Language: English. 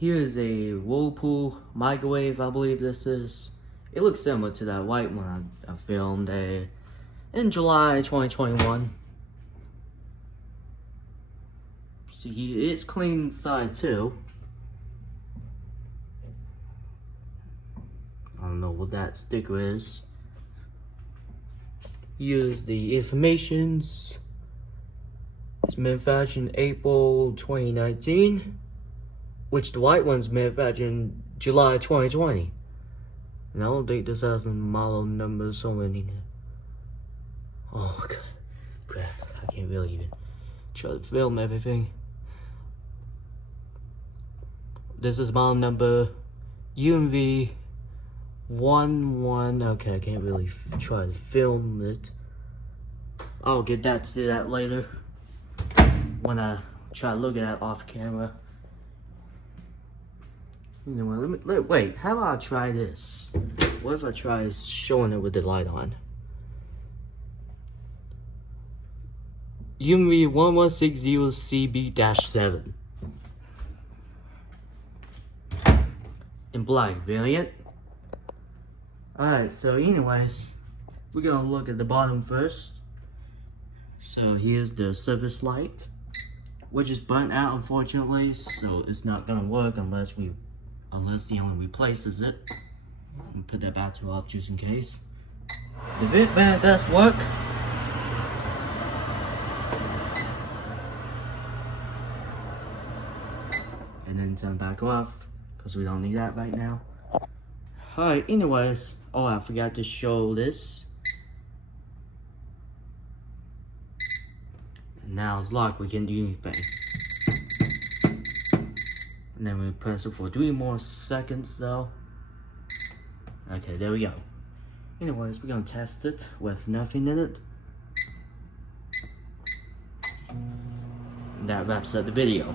Here is a Whirlpool microwave, I believe this is. It looks similar to that white one I filmed in July 2021. See, it's clean inside too. I don't know what that sticker is. Here's the informations. It's manufactured in April 2019, which the white one's manufactured in July 2020. And I don't think this has a model number somewhere in there. Oh god, crap, I can't really even try to film everything. This is model number UMV1160. Okay, I can't really try to film it. I'll get that to that later when I try to look at it off camera. Anyway, wait, how about I try this? What if I try showing it with the light on? UMV1160CB-7 in black variant. Alright, so anyways, we're gonna look at the bottom first. So here's the service light, which is burnt out unfortunately, so it's not gonna work unless the owner replaces it. And put that battery off just in case. The vent fan does work. And then turn back off, because we don't need that right now. Alright, anyways, oh, I forgot to show this. And now it's locked, we can't do anything. And then we press it for 3 more seconds though. Okay, there we go. Anyways, we're gonna test it with nothing in it. And that wraps up the video.